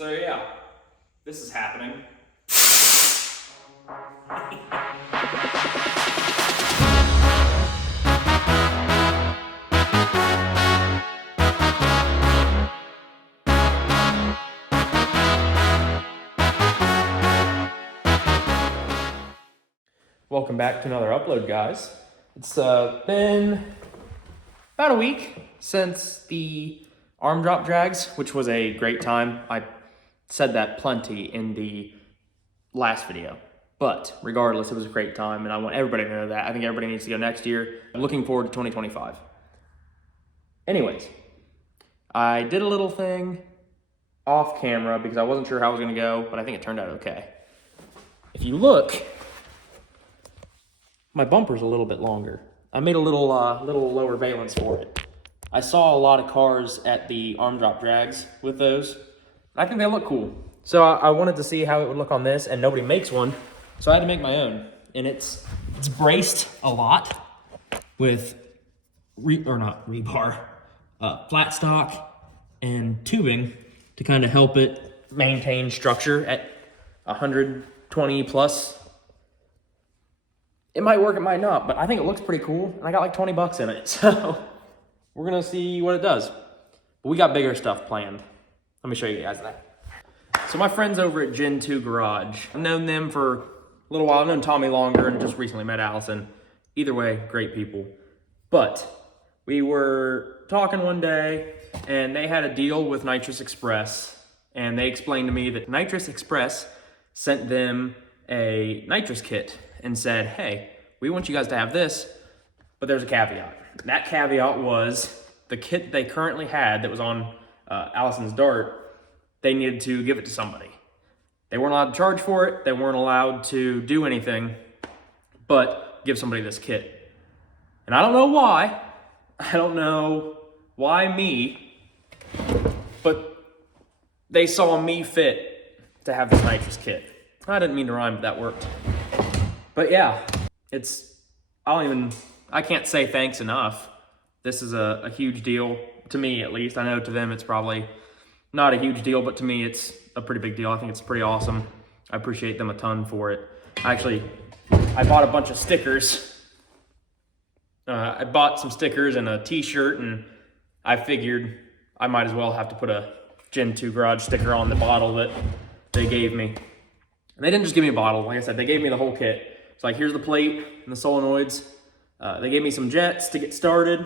So yeah, this is happening. Welcome back to another upload, guys. It's been about a week since the arm drop drags, which was a great time. I said that plenty in the last video, but regardless, it was a great time, and I want everybody to know that. I think everybody needs to go next year. I'm looking forward to 2025. Anyways, I did a little thing off camera because I wasn't sure how it was gonna go, but I think it turned out okay. If you look, my bumper's a little bit longer. I made a little lower valence for it. I saw a lot of cars at the arm drop drags with those. I think they look cool. So I wanted to see how it would look on this, and nobody makes one, so I had to make my own. And it's braced a lot with flat stock and tubing to kind of help it maintain structure at 120 plus. It might work, it might not, but I think it looks pretty cool, and I got like 20 bucks in it, so we're gonna see what it does. But we got bigger stuff planned. Let me show you guys that. So my friends over at Gen 2 Garage, I've known them for a little while. I've known Tommy longer and just recently met Allison. Either way, great people. But we were talking one day, and they had a deal with Nitrous Express, and they explained to me that Nitrous Express sent them a nitrous kit and said, hey, we want you guys to have this, but there's a caveat. That caveat was the kit they currently had that was on Allison's Dart, they needed to give it to somebody. They weren't allowed to charge for it, they weren't allowed to do anything, but give somebody this kit. And I don't know why, me, but they saw me fit to have this nitrous kit. I didn't mean to rhyme, but that worked. But yeah, I can't say thanks enough. This is a huge deal, to me at least. I know to them it's probably not a huge deal, but to me it's a pretty big deal. I think it's pretty awesome. I appreciate them a ton for it. Actually, I bought a bunch of stickers. I bought some stickers and a t-shirt, and I figured I might as well have to put a Gen 2 Garage sticker on the bottle that they gave me. And they didn't just give me a bottle. Like I said, they gave me the whole kit. It's like, here's the plate and the solenoids. They gave me some jets to get started.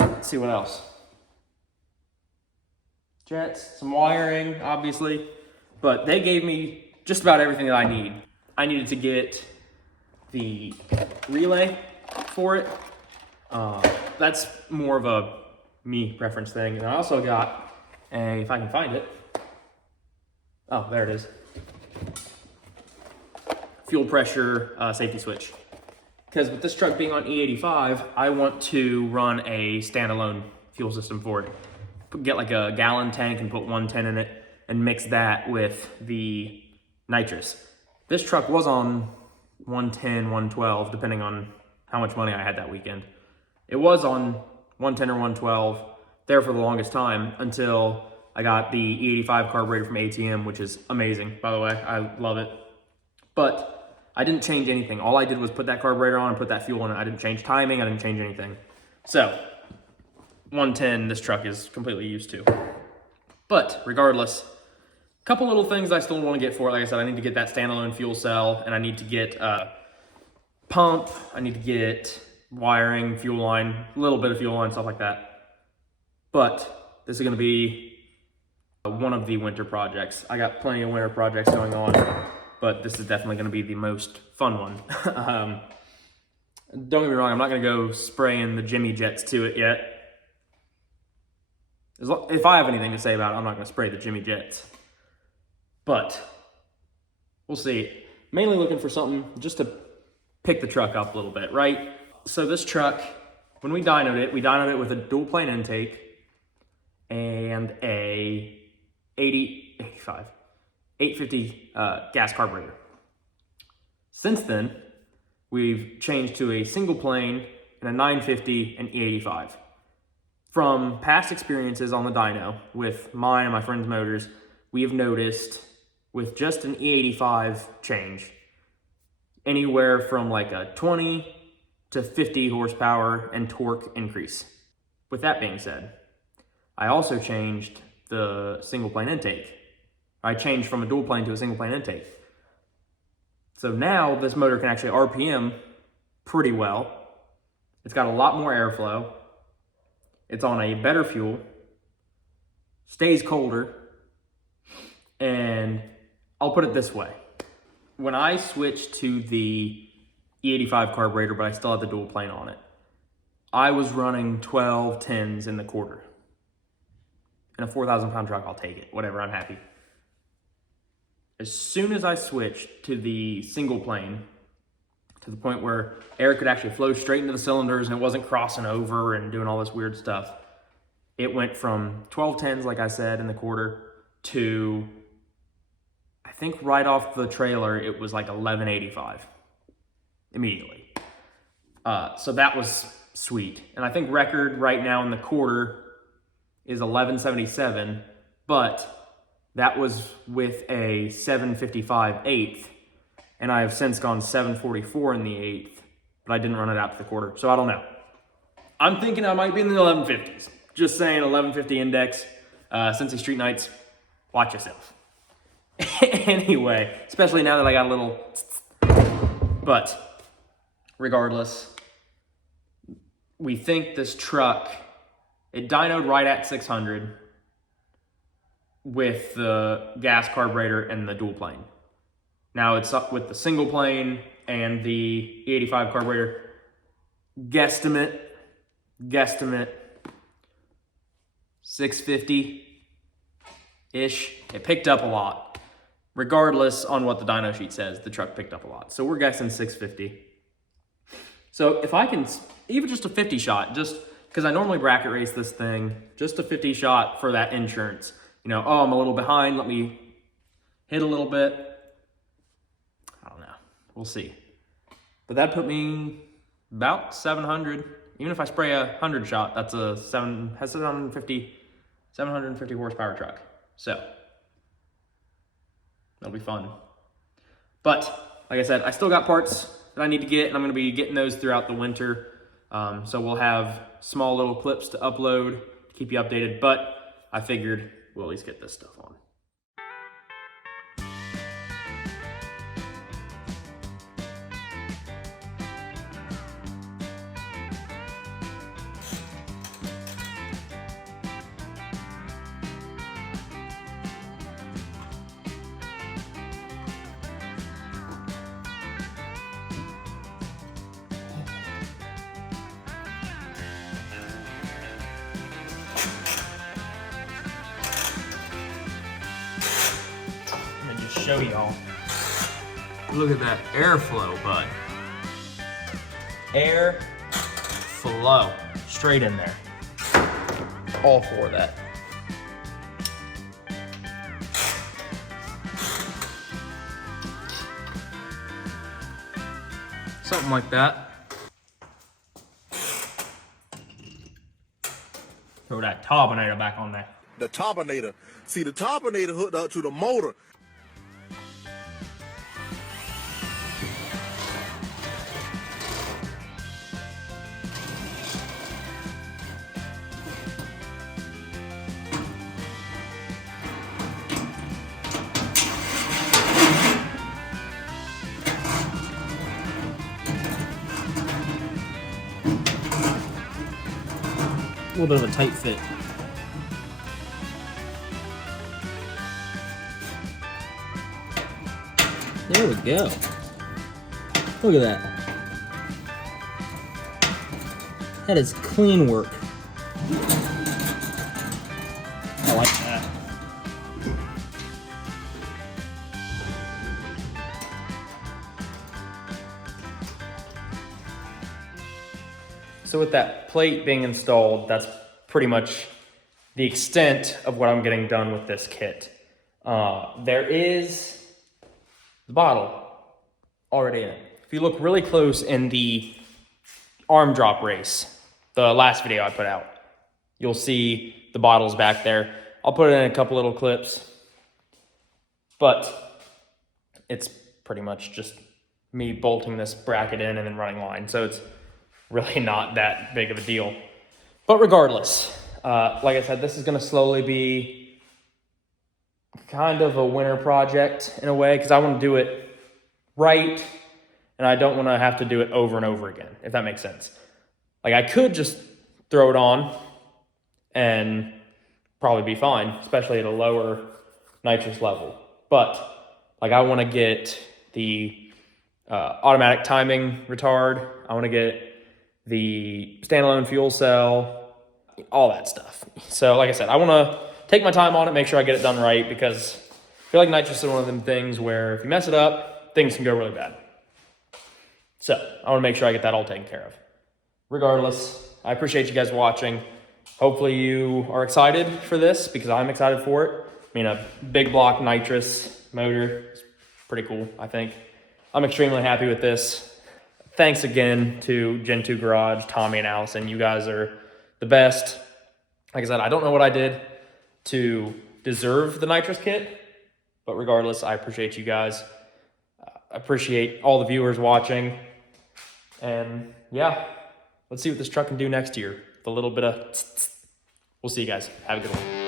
Let's see what else. Jets, some wiring, obviously. But they gave me just about everything that I need. I needed to get the relay for it. That's more of a me preference thing. And I also got a, if I can find it. Oh, there it is. Fuel pressure safety switch. Because with this truck being on E85, I want to run a standalone fuel system for it. Get like a gallon tank and put 110 in it and mix that with the nitrous. This truck was on 110, 112, depending on how much money I had that weekend. It was on 110 or 112 there for the longest time until I got the E85 carburetor from ATM, which is amazing, by the way. I love it. But I didn't change anything. All I did was put that carburetor on and put that fuel in it. I didn't change timing. I didn't change anything. So 110, this truck is completely used to. But regardless, a couple little things I still want to get for it. Like I said, I need to get that standalone fuel cell, and I need to get a pump. I need to get wiring, fuel line, a little bit of fuel line, stuff like that. But this is going to be one of the winter projects. I got plenty of winter projects going on, but this is definitely going to be the most fun one. Don't get me wrong, I'm not going to go spraying the Jimmy Jets to it yet. If I have anything to say about it, I'm not going to spray the Jimmy Jets. But we'll see. Mainly looking for something just to pick the truck up a little bit, right? So this truck, when we dynoed it with a dual plane intake and a 850 gas carburetor. Since then, we've changed to a single plane and a 950 and E85. From past experiences on the dyno with mine and my friend's motors, we have noticed with just an E85 change, anywhere from like a 20 to 50 horsepower and torque increase. With that being said, I also changed the single plane intake. I changed from a dual plane to a single plane intake. So now this motor can actually RPM pretty well. It's got a lot more airflow. It's on a better fuel, stays colder, and I'll put it this way. When I switched to the E85 carburetor, but I still had the dual plane on it, I was running 1210s in the quarter. In a 4,000 pound truck, I'll take it. Whatever, I'm happy. As soon as I switched to the single plane, to the point where air could actually flow straight into the cylinders and it wasn't crossing over and doing all this weird stuff, it went from 1210s, like I said, in the quarter to, I think right off the trailer, it was like 1185 immediately. So that was sweet. And I think record right now in the quarter is 1177, but that was with a 755 eighth, and I have since gone 744 in the eighth, but I didn't run it out to the quarter, so I don't know. I'm thinking I might be in the 1150s. Just saying, 1150 index. Cincy Street Nights, watch yourself. Anyway, especially now that I got a little, but regardless, we think this truck, it dynoed right at 600 with the gas carburetor and the dual plane. Now it's up with the single plane and the E85 carburetor. Guesstimate, 650-ish. It picked up a lot. Regardless on what the dyno sheet says, the truck picked up a lot. So we're guessing 650. So if I can, even just a 50 shot, just because I normally bracket race this thing, just a 50 shot for that insurance. You know, oh, I'm a little behind, let me hit a little bit. I don't know, we'll see. But that put me about 700. Even if I spray a 100 shot, that's a 750 horsepower truck. So that'll be fun. But like I said, I still got parts that I need to get, and I'm gonna be getting those throughout the winter. So we'll have small little clips to upload to keep you updated, but I figured we'll at least get this stuff on. Show y'all. Look at that airflow, bud. Air flow straight in there. All for that. Something like that. Throw that turbinator back on there. The turbinator. See, the turbinator hooked up to the motor. A little bit of a tight fit. There we go. Look at that. That is clean work. I like that. So with that plate being installed, that's pretty much the extent of what I'm getting done with this kit. There is the bottle already in it. If you look really close in the arm drop race, the last video I put out, you'll see the bottles back there. I'll put it in a couple little clips, but it's pretty much just me bolting this bracket in and then running line. So it's really not that big of a deal. But regardless, like I said, this is going to slowly be kind of a winter project in a way, because I want to do it right, and I don't want to have to do it over and over again, if that makes sense. Like, I could just throw it on and probably be fine, especially at a lower nitrous level. But like, I want to get the automatic timing retard. I want to get the standalone fuel cell, all that stuff. So like I said, I want to take my time on it, make sure I get it done right, because I feel like nitrous is one of them things where if you mess it up, things can go really bad. So I want to make sure I get that all taken care of. Regardless, I appreciate you guys watching. Hopefully you are excited for this, because I'm excited for it. I mean, a big block nitrous motor is pretty cool, I think. I'm extremely happy with this. Thanks again to Gen 2 Garage, Tommy and Allison. You guys are the best. Like I said, I don't know what I did to deserve the nitrous kit, but regardless, I appreciate you guys. I appreciate all the viewers watching. And yeah, let's see what this truck can do next year. With a little bit of we'll see you guys. Have a good one.